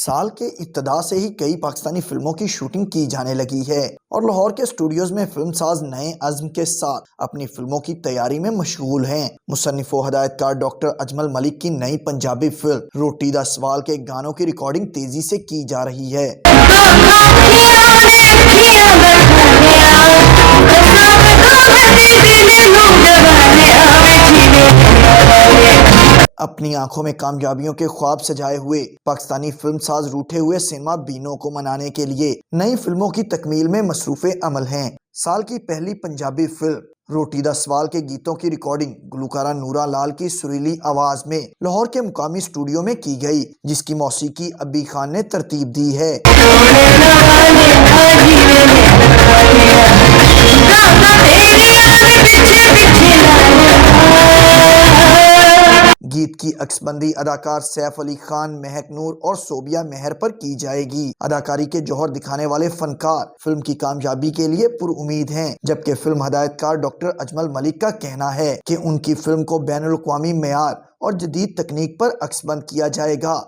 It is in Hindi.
साल के इब्तिदा से ही कई पाकिस्तानी फिल्मों की शूटिंग की जाने लगी है और लाहौर के स्टूडियोज में फिल्मसाज नए अज़्म के साथ अपनी फिल्मों की तैयारी में मशगूल हैं। मुसन्निफ व हदायतकार डॉक्टर अजमल मलिक की नई पंजाबी फिल्म रोटी दा सवाल के गानों की रिकॉर्डिंग तेजी से की जा रही है। अपनी आंखों में कामयाबियों के ख्वाब सजाए हुए पाकिस्तानी फिल्मसाज रूठे हुए सिनेमा बीनों को मनाने के लिए नई फिल्मों की तकमील में मसरूफ़े अमल हैं। साल की पहली पंजाबी फिल्म रोटी दा सवाल के गीतों की रिकॉर्डिंग गुलकारा नूरा लाल की सुरीली आवाज में लाहौर के मुकामी स्टूडियो में की गई, जिसकी मौसीकी अब्बी खान ने तरतीब दी है। गीत की अक्सबंदी अदाकार सैफ अली खान, महक नूर और सोबिया मेहर पर की जाएगी। अदाकारी के जौहर दिखाने वाले फनकार फिल्म की कामयाबी के लिए पुरुउम्मीद हैं, जबकि फिल्म हदायतकार डॉक्टर अजमल मलिक का कहना है कि उनकी फिल्म को बैनुल अक़वामी मेयार और जदीद तकनीक पर अक्सबंद किया जाएगा।